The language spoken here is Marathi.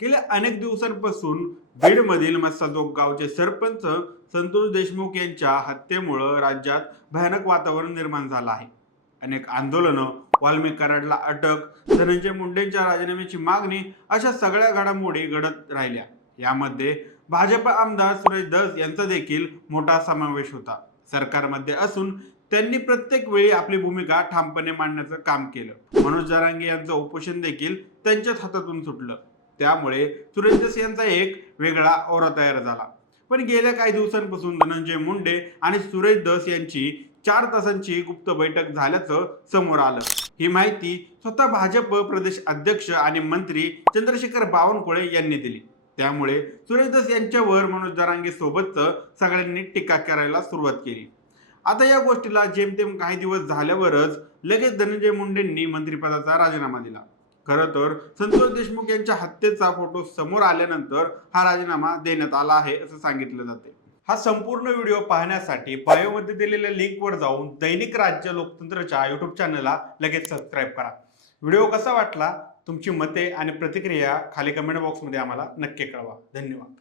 गेल्या अनेक दिवसांपासून बीडमधील मस्साजोग गावचे सरपंच संतोष देशमुख यांच्या हत्येमुळे राज्यात भयानक वातावरण निर्माण झालं आहे. अनेक आंदोलनं, वाल्मिक कराडला अटक, धनंजय मुंडेंच्या राजीनाम्याची मागणी अशा सगळ्या घडामोडी घडत राहिल्या. यामध्ये भाजप आमदार सुरेश धस यांचा देखील मोठा समावेश होता. सरकारमध्ये असून त्यांनी प्रत्येक वेळी आपली भूमिका ठामपणे मांडण्याचं काम केलं. मनोज जरांगे यांचं उपोषण देखील त्यांच्याच हातातून सुटलं. त्यामुळे सुरेश धस यांचा एक वेगळा औरा तयार झाला. पण गेल्या काही दिवसांपासून धनंजय मुंडे आणि सुरेश धस यांची 4 तासांची गुप्त बैठक झाल्याचं समोर आलं. ही माहिती स्वतः भाजप प्रदेश अध्यक्ष आणि मंत्री चंद्रशेखर बावनकुळे यांनी दिली. त्यामुळे सुरेश धस यांच्यावर मनोज जरांगे सोबतच सगळ्यांनी टीका करायला सुरुवात केली. आता या गोष्टीला जेमतेम काही दिवस झाल्यावरच लगेच धनंजय मुंडेंनी मंत्रिपदाचा राजीनामा दिला. खरं तर संतोष देशमुख यांच्या हत्येचा फोटो समोर आल्यानंतर हा राजीनामा देण्यात आला आहे असं सांगितलं जाते. हा संपूर्ण व्हिडिओ पाहण्यासाठी बायोमध्ये दिलेल्या लिंकवर जाऊन दैनिक राज्य लोकतंत्रच्या युट्यूब चॅनलला लगेच सबस्क्राईब करा. व्हिडिओ कसा वाटला तुमची मते आणि प्रतिक्रिया खाली कमेंट बॉक्समध्ये आम्हाला नक्की कळवा. धन्यवाद.